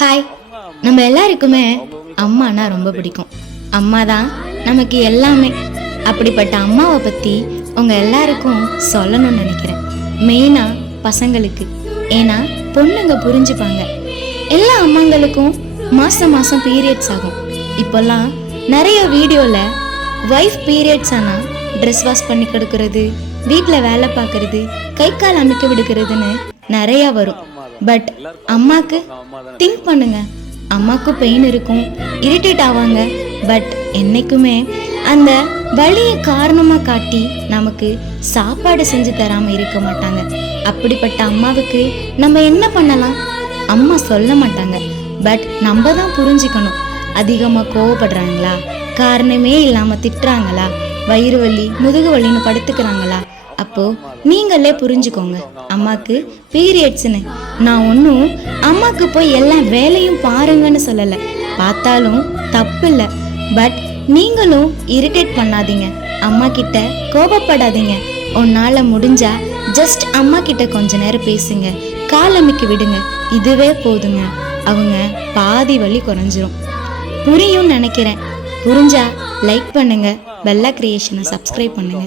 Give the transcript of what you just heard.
Hi. நம்ம எல்லாருக்குமே அம்மானா ரொம்ப பிடிக்கும். அம்மா தான் நமக்கு எல்லாமே. அப்படிப்பட்ட அம்மாவை பற்றி உங்கள் எல்லாருக்கும் சொல்லணும்னு நினைக்கிறேன். மெயினாக பசங்களுக்கு. ஏன்னா பொண்ணுங்க புரிஞ்சுப்பாங்க. எல்லா அம்மாங்களுக்கும் மாதம் மாதம் பீரியட்ஸ் ஆகும். இப்போல்லாம் நிறைய வீடியோவில் ஒய்ஃப் பீரியட்ஸ் ஆனால் ட்ரெஸ் வாஷ் பண்ணி கொடுக்கறது, வீட்டில் வேலை பார்க்கறது, கை கால் அமைக்க விடுக்கிறதுன்னு நிறையா வரும். பட் அம்மாக்கு திங்க் பண்ணுங்க. அம்மாவுக்கு பெயின் இருக்கும், இரிட்டேட் ஆவாங்க. பட் என்னைக்குமே அந்த வலியை காரணமாக காட்டி நமக்கு சாப்பாடு செஞ்சு தராமல் இருக்க மாட்டாங்க. அப்படிப்பட்ட அம்மாவுக்கு நம்ம என்ன பண்ணலாம்? அம்மா சொல்ல மாட்டாங்க. பட் நம்ம தான் புரிஞ்சுக்கணும். அதிகமாக கோவப்படுறாங்களா, காரணமே இல்லாமல் திட்டுறாங்களா, வயிறு வலி முதுகு வலின்னு படுத்துக்கிறாங்களா, அப்போ நீங்களே புரிஞ்சுக்கோங்க அம்மாக்கு பீரியட்ஸ்னு. நான் ஒன்றும் அம்மாக்கு போய் எல்லா வேலையும் பாருங்கன்னு சொல்லலை, பார்த்தாலும் தப்பு இல்லை. பட் நீங்களும் இரிட்டேட் பண்ணாதீங்க, அம்மா கிட்ட கோபப்படாதீங்க. உன்னால முடிஞ்சா ஜஸ்ட் அம்மா கிட்ட கொஞ்ச நேரம் பேசுங்க, காலமிக்கு விடுங்க, இதுவே போதுங்க. அவங்க பாதி வலி குறைஞ்சிரும். புரியும் நினைக்கிறேன். புரிஞ்சா லைக் பண்ணுங்க, பெல்லா கிரியேஷனை சப்ஸ்கிரைப் பண்ணுங்க.